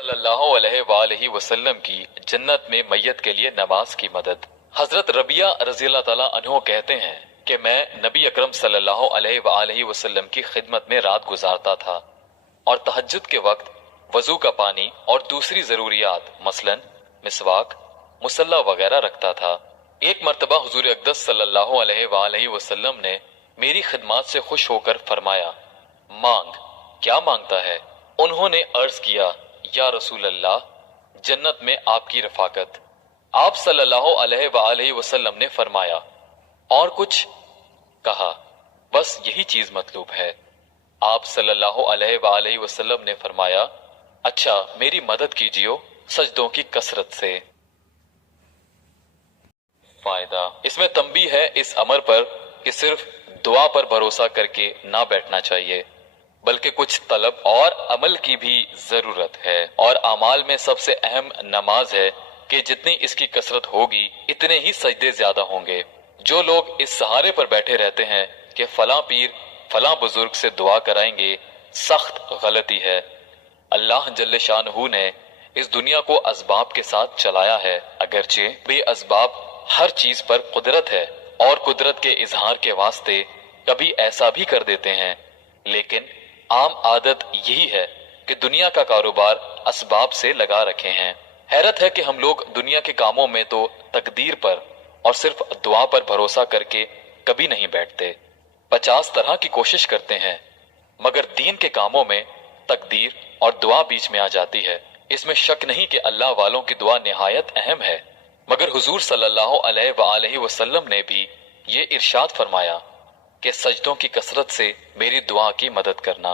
सल्लल्लाहु अलैहि वआलैहि वसल्लम की जन्नत में मैयत के लिए नमाज की मदद। हजरत रबिया रज़ियल्लाहु ताला अन्हु कहते हैं कि मैं नबी अकरम सल्लल्लाहु अलैहि वआलैहि वसल्लम की खिदमत में रात गुजारता था और तहज्जुद के वक्त वजू का पानी और दूसरी जरूरियात मसलन मिसवाक, मुसल्ला वगैरह रखता था। एक मर्तबा हुजूर अक़दस सल्लल्लाहु अलैहि वआलैहि वसल्लम ने मेरी खिदमत से खुश होकर फरमाया, मांग, क्या मांगता है? उन्होंने अर्ज किया, या रसूल अल्लाह, जन्नत में आपकी रफाकत। आप सल्लल्लाहु अलैहि वआलैहि वसल्लम ने फरमाया, और कुछ? कहा, बस यही चीज मतलूब है। आप सल्लल्लाहु अलैहि वआलैहि वसल्लम ने फरमाया, अच्छा मेरी मदद कीजिए सजदों की कसरत से। फायदा, इसमें तंबीह है इस अमर पर कि सिर्फ दुआ पर भरोसा करके ना बैठना चाहिए, बल्कि कुछ तलब और अमल की भी जरूरत है। और अमाल में सबसे अहम नमाज है कि जितनी इसकी कसरत होगी इतने ही सजदे ज्यादा होंगे। जो लोग इस सहारे पर बैठे रहते हैं कि फलां पीर फलां बुजुर्ग से दुआ कराएंगे, सख्त गलती है। अल्लाह जल्ले शानहू ने इस दुनिया को असबाब के साथ चलाया है, अगरचे बेअसबाब हर चीज पर कुदरत है और कुदरत के इजहार के वास्ते कभी ऐसा भी कर देते हैं, लेकिन आम आदत यही है कि दुनिया का कारोबार असबाब से लगा रखे हैं। हैरत है कि हम लोग दुनिया के कामों में तो तकदीर पर और सिर्फ दुआ पर भरोसा करके कभी नहीं बैठते। 50 तरह की कोशिश करते हैं, मगर दीन के कामों में तकदीर और दुआ बीच में आ जाती है। इसमें शक नहीं कि अल्लाह वालों की दुआ निहायत अहम है, मगर हुजूर सल्लल्लाहु अलैहि वआलैहि वसल्लम ने भी ये इरशाद फरमाया कि सजदों की कसरत से मेरी दुआ की मदद करना।